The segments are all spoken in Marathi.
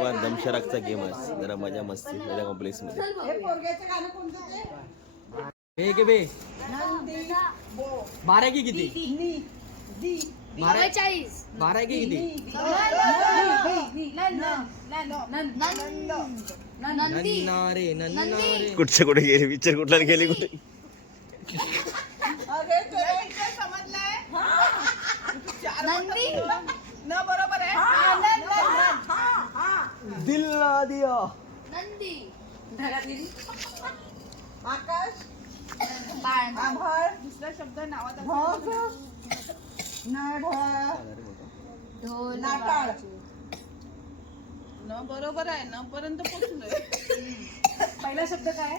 वन दमशराकचा गेम आहे. जरा मजा मस्ती माझ्या कॉम्प्लेक्स मध्ये. बारा की किती? 12 की किती? नन्नारे कुठच्या कुठे गेली पिक्चर कुठला गेली कुठे? बरोबर आहे. दिल ना दिया. नंदी. आकाश आभाळ दुसरा शब्द नावात नाटाळ. न बरोबर आहे. न पर्यंत पोहोचलोय. पहिला शब्द काय?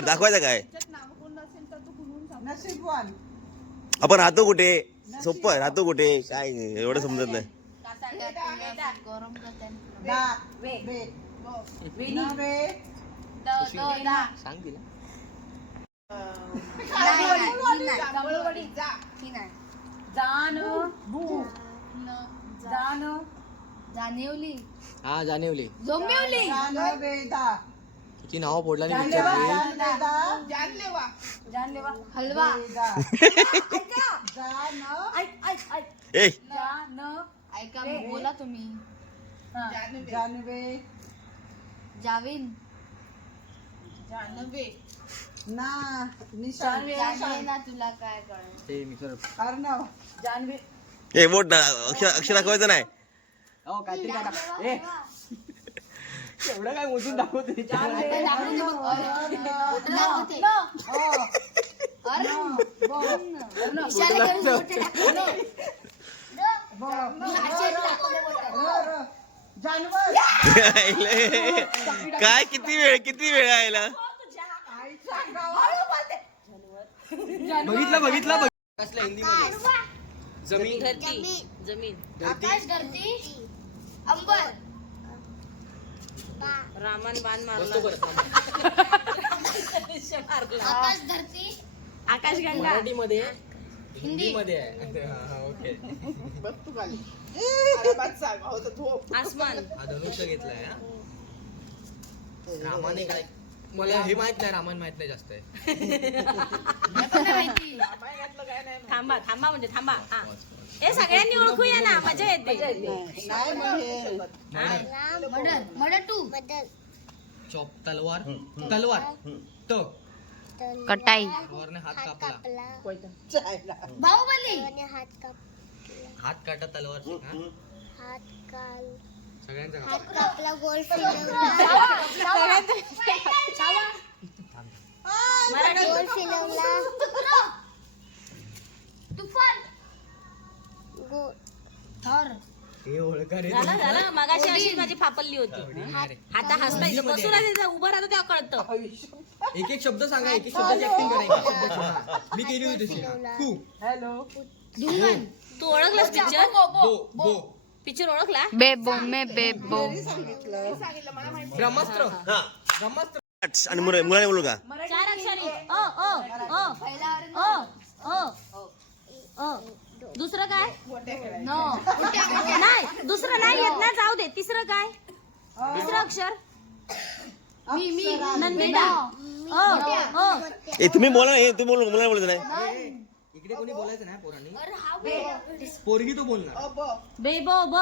दाखवायचं काय? नशीबवान. आपण राहतो कुठे? सोपं आहे. राहतो कुठे काय एवढं समजत नाही. गरम करते. सांग तिला. जाणेवली. हा जाणेवली. जोंबिवली. किती नाव फोडला नाही जानलेवा. हलवा. ए ऐका बोला तुम्ही. जानवे. जावीन. जानवे. ना निशान. जाणवे ना तुला काय कळलं. अर्णव. जानवे. ए बोट ना अक्षर दाखवायचं नाही. काहीतरी काय एवढं काय मोजून दाखवते. काय किती वेळ यायला? बघितलं कसल्या हिंदी मध्ये? जमीन. जमीन. आकाश. धरती. अंबर. रामन बाण मारला. आकाश. धरती. आकाश गंगा. मराठी मध्ये हिंदी मध्ये आहे. ओके. आसमान. हा धनुष्य घेतलाय. रामाने काय मला हे माहित नाही. रामायण माहित नाही जास्त आहे. थांबा म्हणजे थांबा. हा हे सगळ्यांनी ओळखूया ना. मजा येते. चॉप तलवार. त कटाई. तलवारने हात कापला. बाहुबली. हात काटा तलवार. सगळ्यांचा तुफान. थर. हे ओळखा रे. झालं मगाशी अशी माझी फापल्ली होती. आता हसता येतं. बसून राहायचं. उभं राहतं तेव्हा कळतं. एक शब्द सांगा. एक शब्दाची ऍक्टिंग करायची. मी केली होती तशी. हॅलो. धुंगण. तू ओळखलास पिक्चर? बो पिक्चर ओळखला? बेबो मे बेबो. ब्रह्मास्त्र. आणि मुलाने बोलू का? 4 अक्षरी. दुसरं काय? नाही दुसरं नाही येत ना. जाऊ दे. तिसरं काय? तिसरं अक्षर. नंदिता. ए तुम्ही बोला नाही. तुम्ही बोलू मुलाने बोलायचं नाही. इकडे कोणी बोलायचं नाही पोरांनी. पोरगी तो बोलणार. बे ब ब.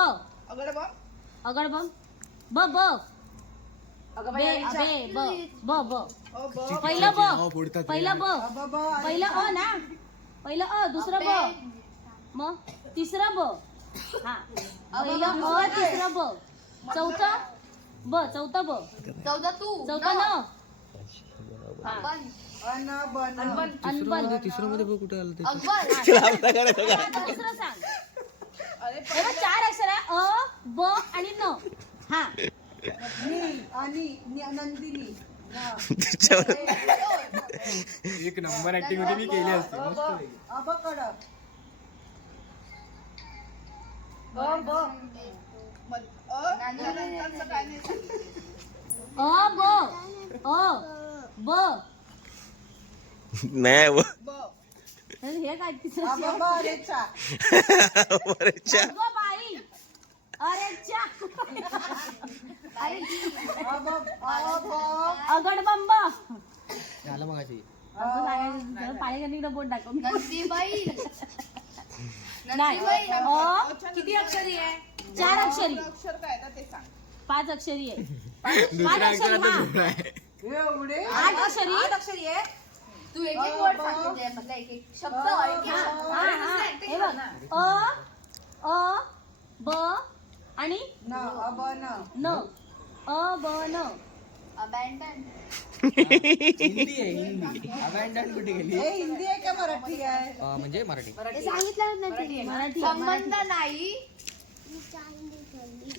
अगडबम. ब ब. बे ब ब ब. पहिलं ब. पहिलं ब. पहिलं अ ना. पहिलं अ. दुसरं ब. मग तिसरं ब. हा पहिलं अ. तिसरं ब. चौथं ब. चौथं ब. चौथं न. अनबन. तिसरं मध्ये कुठे आलं ते? दुसरं सांग. 4 अक्षर आहे. अ ब आणि न. हा नंदिनी. एक नंबर ऍक्टिंग होती. मी केली असती. अबकड. नाही हे काय तिचं वरच्या अगं बाई अरे च्या अगडबंब झालं मग अशी असं सांगायचं पाणी तिकडे बोट दाखव नंदीबाई नाही किती अक्षरी आहे 4 अक्षरी अक्षर काय ना ते सांग 5 अक्षरी आहे 5 अक्षरी हा 8 अक्षरी आहे तू एक एक वर्ड सांगितले मतलब एक एक शब्द हा, हे बघ अ ब आणि न अ ब न अबॅन्डन हिंदी आहे हिंदी अबॅन्डन कुठे गेली हिंदी आहे का मराठी आहे म्हणजे मराठी ते सांगितलं ना ते मराठी संबंध नाही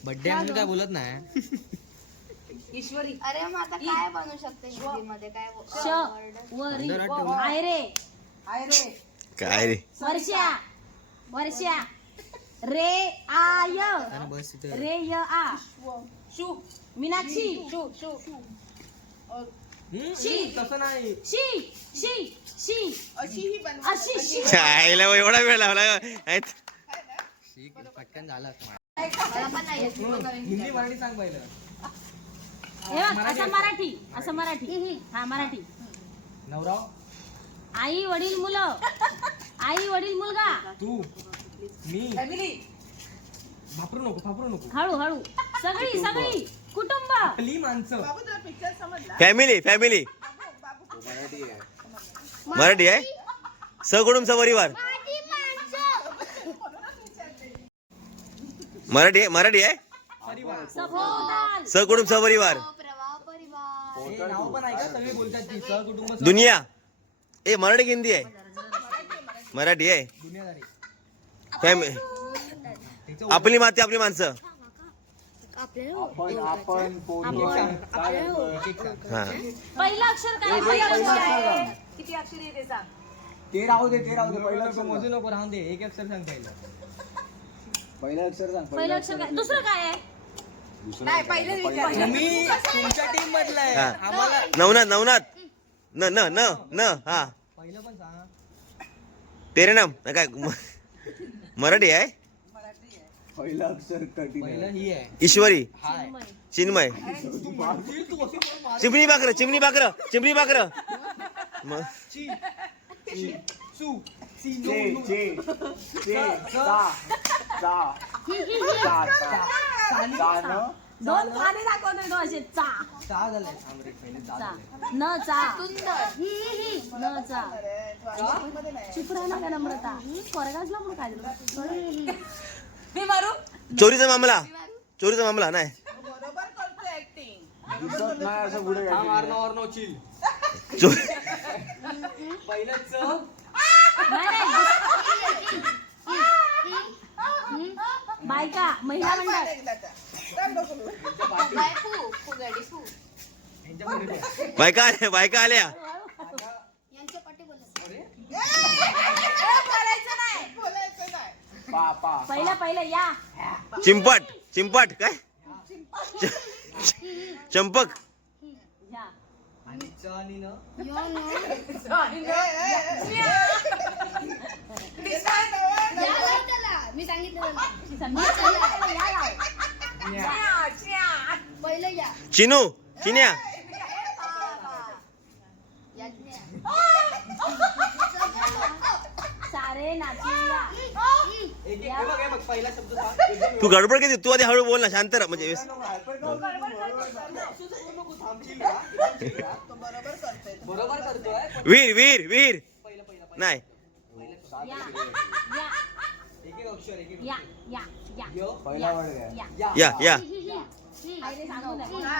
बड्डे आम्ही काय बोलत नाही ईश्वरी अरे मग आता काय बनवू शकते हिंदी मध्ये काय श वरी आयरे काय रे वर्षा रे आय आणि बस तिथे रे य आ शू मीनाक्षी शी. तसं नाही शी अशी ही बनव अशी शी आईला एवढा वेळ लावला ठीक आहे, पटकन झालं मला पण नाही येत. हिंदी मराठी सांग पहिलं हे बघ, असं मराठी हा मराठी नवरा आई वडील मुलं आई वडील मुलगा तू मी भापरू नको हळू सगळी कुटुंब आपली माणसं बाबू तुला पिक्चर समजला फॅमिली मराठी आहे सकुटुंब सपरिवार मराठी आहे सभोवताल सकुटुंब सपरिवार प्रवाह परिवार हे नाव पण ऐका सगळे बोलतात ती सहकुटुंब दुनिया ए मराठी की हिंदी आहे मराठी आहे दुनियादारी फॅमिली आपली माती आपली माणसं हा पहिलं अक्षर काय किती अक्षरी आहे ते सांग ते राहू दे पहिलं अक्षर मोजू नको राहून दे एक अक्षर सांग पहिलं अक्षर काय दुसरं काय आहे नाही पहिले तुम्ही तुमच्या टीम मधला आहे हा. आम्हाला नवनाथ न हा पहिलं पण सांग तेरे नाम ना काय मराठी आहे पहिलं ही आहे ईश्वरी हाय चिन्मय तू अशी पण मार- चिमणी बाकर मग ची सू सी नो दोन पाणी दाखवतोय तो असे चा सहा झालंय थांब रे, पहिले सहा चा झालंय. न चा सुंदर न चा चुप राहा ना का नम्रता स्वर्गासला पण काय दिलं मी मारू चोरीचा मामला नाही बरोबर करतोय ऍक्टिंग हा, मारणं चिल चोरी पहिलं च बायका महिला मंडळ बाय फू फुगडी फू यांच्याकडे द्या. बायका आल्या यांच्या पाठी बोलत बोलायचं नाही पहिलं या चिंपाट काय चंपक या आणि च आणि न मी सांगितलं न्या. पहिलं या चिन्या सारे नाचूया एक हे बघ पहिला शब्द सांग. तू गडबड किती तू आधी हळू बोल ना शांत राहा म्हणजे बरोबर करतोय पण वीर पहिलं नाही या एक अक्षर एक या या या य या या अरे सांगू नका.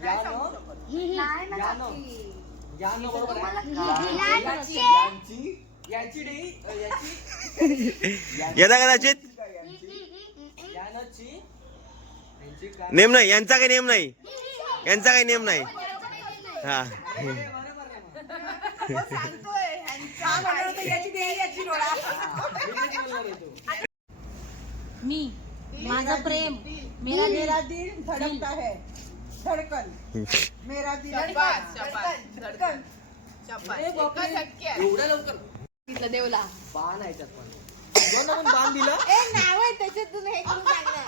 या न नाही ना या न काकी. या न बरोबर आहे. यांचे. याची डे याची यदा कदाचित या न ची यांची काय नेम नाही यांचा काही नेम नाही हा सांगतोय याची डोळा मी माझं प्रेम मेरा दिल मेरा दिल धड़कता है धड़कन मेरा दिल धड़कन एका झटक्यात एवढ्या लवकर देवला बाण आहे त्यात पण. दोन ना पण बाण दिलं. नाव आहे त्याच्यातून हे करून सांगणार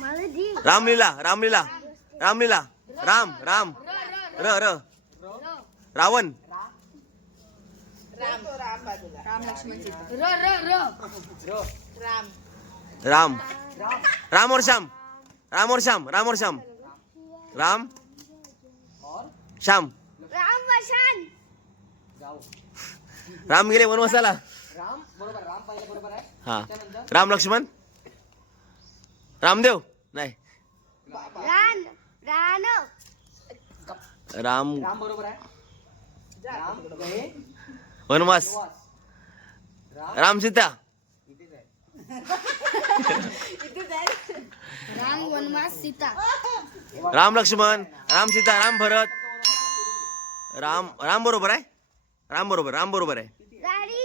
मला दी रामलीला रामलीला रामलीला राम राम र र रावण राम लक्ष्मण सीता र र र र. राम राम राम और श्याम राम और श्याम राम और श्याम राम और श्याम राम वशान जाऊ. राम गेले वनवासाला राम बरोबर, राम पाहिजे बरोबर आहे. हा त्यानंतर राम लक्ष्मण रामदेव नाही रान रान राम राम बरोबर आहे. राम गहे वनवास वनवास. राम राम सीता इथेच आहे. राम वनवास सीता राम लक्ष्मण राम सीता राम भरत राम राम बरोबर आहे राम बरोबर आहे गाडी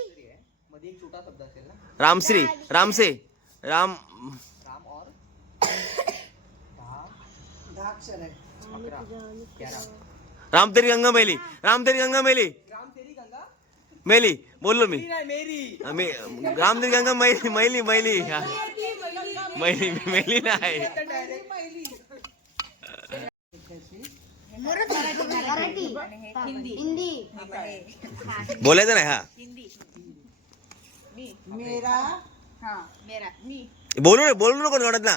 मध्ये एक छोटा शब्द असेल ना. रामश्री रामसे राम राम और 11 11. राम तेरी गंगा मैली राम तेरी गंगा मैली राम तेरी गंगा मैली बोललो मी नाही मेरी. राम तेरी गंगा मैली मैली मैली हा. मैली नाही मराठी हिंदी बोलायचं नाही हा मेरा मेरा मी बोलू नको जोडत ना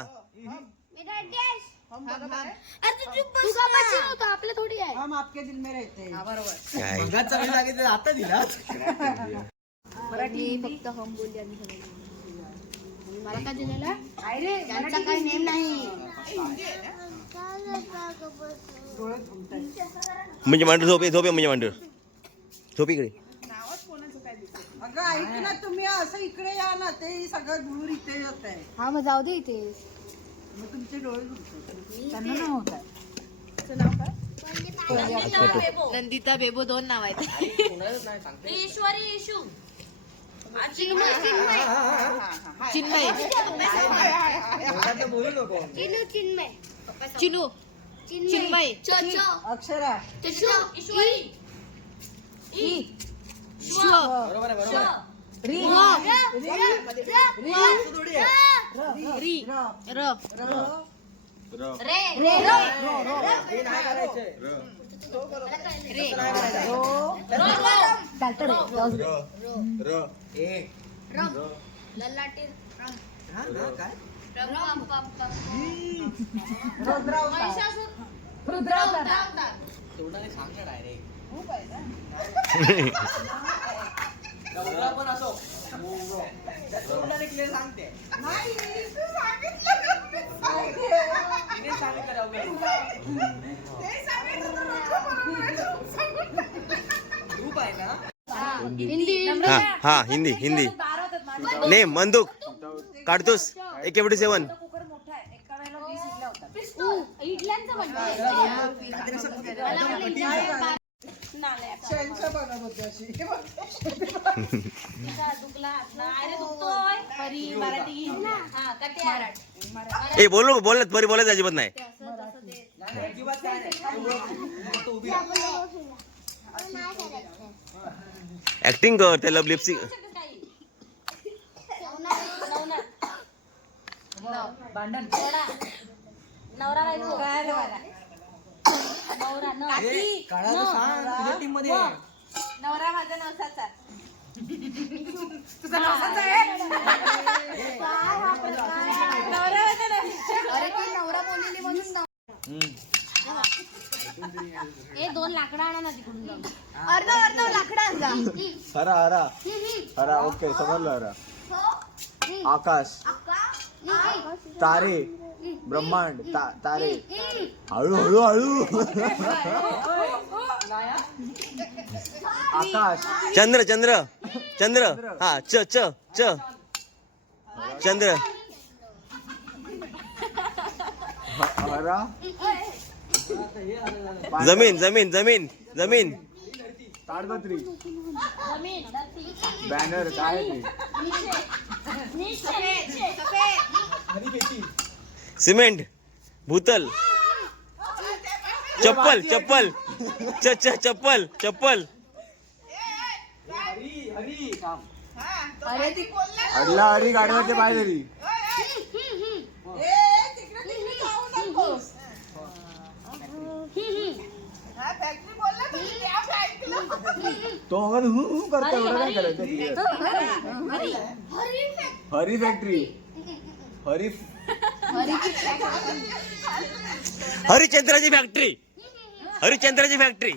मेरा देश अरे तू चुप बस तू का होता आपले थोडी आहे हम आपके दिल में रहते हैं बरोबर काय मगाच चांगली सांगितलं आता दिला. मराठी फक्त हम बोलली आणि आणि मला काय दिलेला त्यांचा काही नेम नाही म्हणजे मांडू झोपे म्हणजे मांडू झोप इकडे अगं ऐक ना तुम्ही असं इकडे या ना ते सगळं धूर इथे येत आहे हा मग जाऊ दे इथे मग तुमचे डोळे दुखतात. त्यांना नाही होत आहे नंदिता बेबो 2 नाव आहेत. कोणालाच नाही सांगते. ईश्वरी येशू चिन्मय कोणाचं बोलू नको. चिन्मय चिनू चिन्मय अक्षरा ईश्वरी बरोबर आहे बरोबर आहे. असं थोडी आहे. हे नाही करायचंय. ए. ललाटी हा, हा, काय तेवढा नाही सांगणार डायरेक्ट. रौद्र पण असो. तेवढा नाही clear सांगते. तिने सांगितलं रौद्र. ग्रुप आहे ना. हिंदी हा हिंदी नेम बंदूक काढतोस AK-47 शेणचं बनत होते अशी ए बोलत बरी बोलायचं अजिबात नाही नाही, अजिबात काय नाही. तो उभी राहा. ऍक्टिंग कर त्याला लिपसिंग भांडण नवरा बायको ए, काढायचं सांग. तुझ्या टीम मध्ये आहे. नवरा माझा नवसाचा अरे ती नवरा बोललेली म्हणून ए 2 लाकडं आणा ना तिकडून जाऊन. अर्ध लाकडा हरा ओके समजलं हरा आकाश तारे ब्रह्मांड तारे हळू आकाश चंद्र हा च चंद्र हरा जमीन ताडपत्री जमीन धरती बॅनर काय ते सिमेंट भूतल चप्पल अरे ती अडला अडी गाडवाचे पाय तरी तिकडे तिकडे जाऊ नकोस. तो मग करतो एवढं काय करायचं हरी फॅक्टरी हरी हरिश्चंद्राची फॅक्टरी हरिश्चंद्राची फॅक्टरी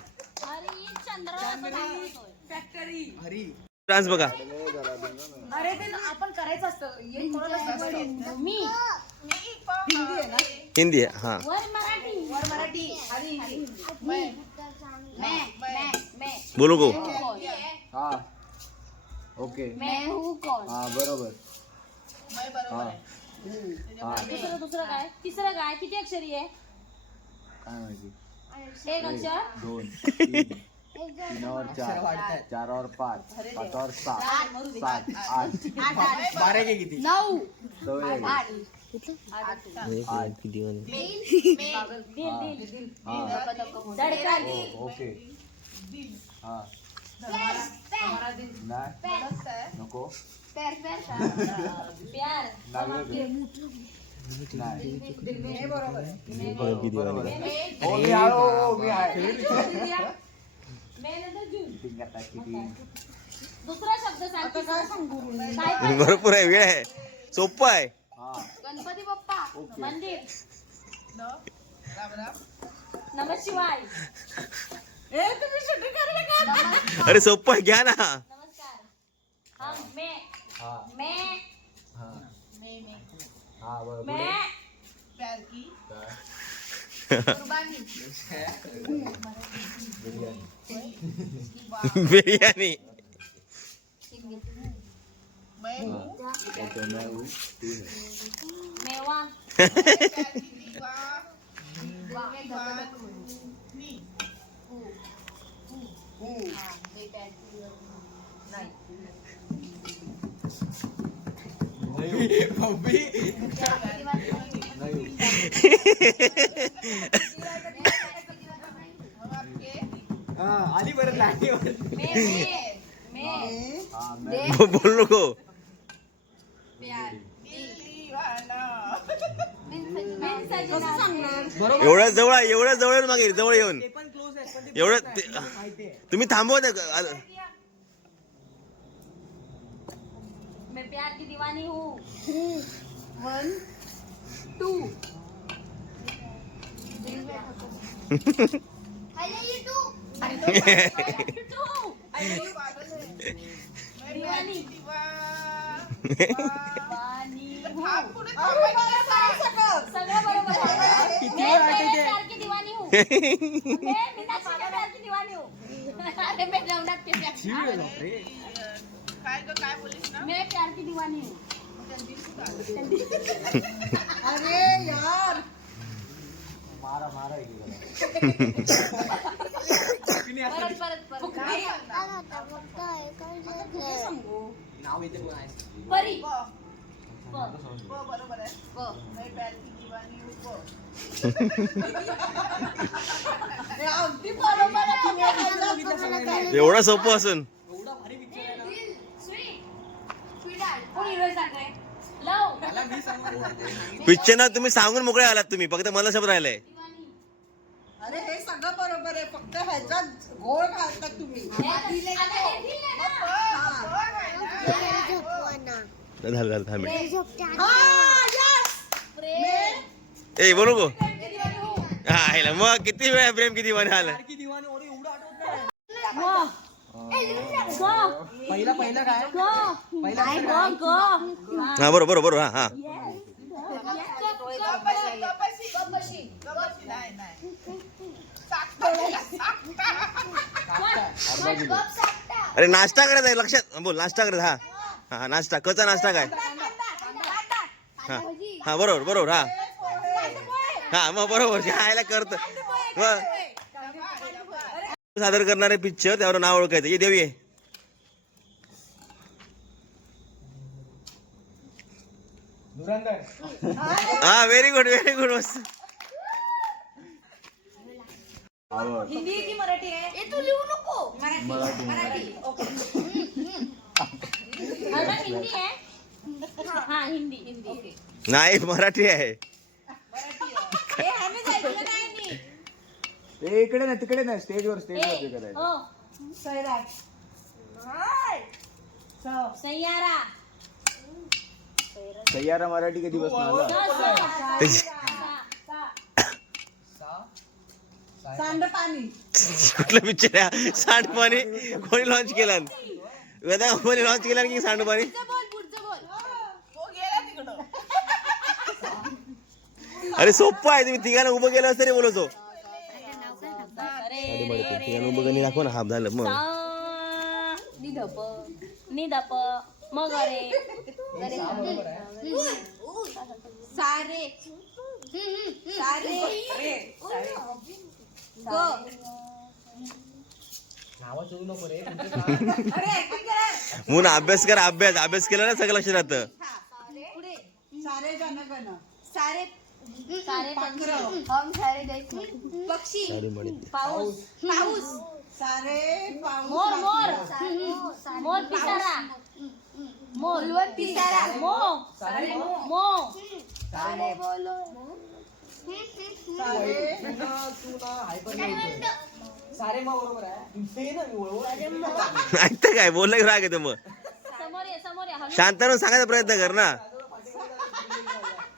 हरी डान्स बघा अरे ते आपण करायचं असतं मी हिंदी आहे हा वर मराठी मैं बोलू गो हा ओके मैं हूँ कौन हा बरोबर हा हा दुसरं काय तिसरं काय किती अक्षरी आहे काय माहिती एक अक्षर 2 3 3 और 4 4 और 5 5 और 7 7 8 बारा के किती 9 सवय 8 दिल हा धडकन ओके हा नाही नको पैर प्यार लागले नाही बरोबर हो मी आहे हो मी आहे मैं नंतर जून पिंगाता किती दुसरा शब्द सांग आता काय सांगू काय भरपूर आहे वेळ आहे सोपं आहे हा गणपती बाप्पा ओके मंदिर नमः शिवाय तुम्ही शूटिंग करायला का? अरे सोपं आहे घ्या ना नमस्कार हम मैं हा मैं हा हा बरोबर मैं कुर्बानी बिर्याणी ओके मैं हूँ ठीक है मेवा आली बरं नाही मैं हाँ मैं बोल नको प्यार कसं सांगणार? एवढ्या जवळ आहे, एवढ्या जवळ येऊन मागे जवळ येऊन ते पण क्लोज आहे पण ते एवढं माहिती आहे तुम्ही थांबवत मैं प्यार की दीवानी हूँ 1 2 हेलो यूट्यूब दीवानी सगळं बरोबर आहे. मैं तेरे प्यार की दीवानी हूँ मैं मीनाक्षी के प्यार की दीवानी हूँ अरे मैं रौनक के प्यार की मैं प्यार की दीवानी हूँ अरे यार मारा मारा एक परत कुठे सांगू? नाव येते पण आहे परी हे अगदी बरोबर आहे. तुम्ही ऐकलं एवढं सोपं असून एवढा भारी पिक्चर आहे ना दिल स्वीट स्वीडार्ट कोण हिरो सांगताय लव मला मी सांगू पिक्चर ना तुम्ही सांगून मोकळे आलात तुम्ही फक्त मला शब्द राहिलाय अरे हे सगळं बरोबर आहे फक्त ह्याच्यात घोळ घालतात तुम्ही झालं झालं थांब हा yes! ए बोलू गो हा आयला. मग किती वेळा प्रेम किती वन आलं की दिवाणी ओरे एवढं आठवत नाही पहिला पहिला काय पहिला हा बरोबर बरोबर बरोबर हा हा अरे नाश्ता करायचा आहे लक्षात बोल नाश्ता करायचा हा हा नाश्ता कचा नाश्ता काय हा हा बरोबर बरोबर हा हा मग बरोबर खायला करतो मग सादर करणारे पिक्चर त्यावर नाव ओळखायचं ये देवी धुरंधर हा व्हेरी गुड मस्त आवड हिंदी की मराठी आहे ए तू लिहू नको मराठी ओके आता हिंदी आहे हा हिंदी हिंदी नाही मराठी आहे. ए इकडे ना तिकडे ना स्टेजवर करायचं. हो सैराट सैयारा सय्यारा मराठी कधी बसणार आला? सांडपाणी कुठलं पिक्चर आहे सांडपाणी? कोणी लॉन्च केला? वेदा कंपनी लॉन्च केला की सांडपाणी? अरे सोप्पं आहे, तुम्ही तिघांना उभं केलं असतं रे बोलतो. तिघांना उभं करून दाखव ना. हा झालं मग. निधप मग अरे सारे सारे गो नावं सोडू नको रे. म्हणून अभ्यास कर. अभ्यास केला ना सगळं लक्षात राहतं. पुढे सारे जनगण सारे सारे हम सारे पक्षी पाऊस पाऊस सारे पाऊस मोर मोर मोर पिसारा मोर पिसारा मो मो सारे बोलो सारे सारे मग बरोबर आहे ते ना ऐकतं काय बोललं की राग येतो मग. समोर ये हलू. शांत राहून सांगायचा प्रयत्न कर ना.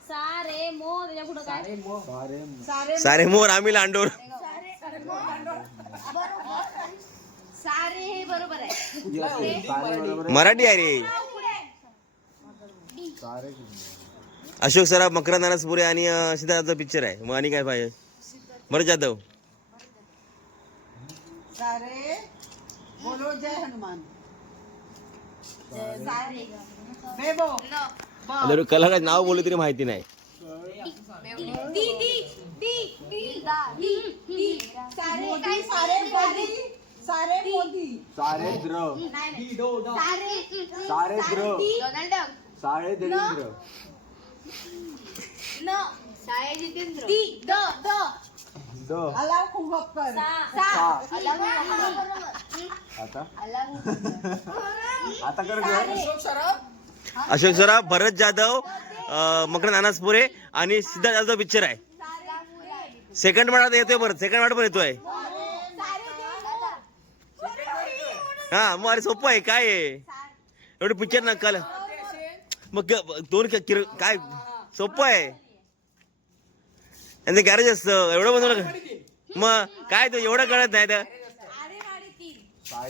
सारे मो त्याच्या पुढं काय सारे सारे मोर आम्ही लांडोर. सारे हे बरोबर आहे सारे बरोबर मराठी आहे रे. सारे अशोक सराफ, मकरंद अनासपुरे आणि सिद्धार्थचा पिक्चर आहे. मग आणि काय पाहिजे? भरत जाधव. सारे बोलो जय हनुमान सारे बेबो अरे कलाकार नाव बोलले तरी माहिती नाही. दी दी दी दी दी दी सारे काय सारे मोदी सारे मोदी सारे द्र सारे सारे द्र डोनाल्ड डक सारे देवेंद्र न सारे जितेंद्र दी द द द अलाव खुगपकर सा आता अलाव आता कर ग. अशोक सराफ, भरत जाधव, मकरंद अनासपुरे आणि सिद्धार्थचा पिक्चर आहे. सेकंड पार्ट येतोय. परत सेकंड पार्ट पण येतोय. हा मग अरे सोपं आहे काय आहे एवढं पिक्चर ना काल मग दोन काय सोपं आहे. आणि ते गॅरेज असतं एवढं बनवलं. मग काय तो एवढं कळत नाही तर साडे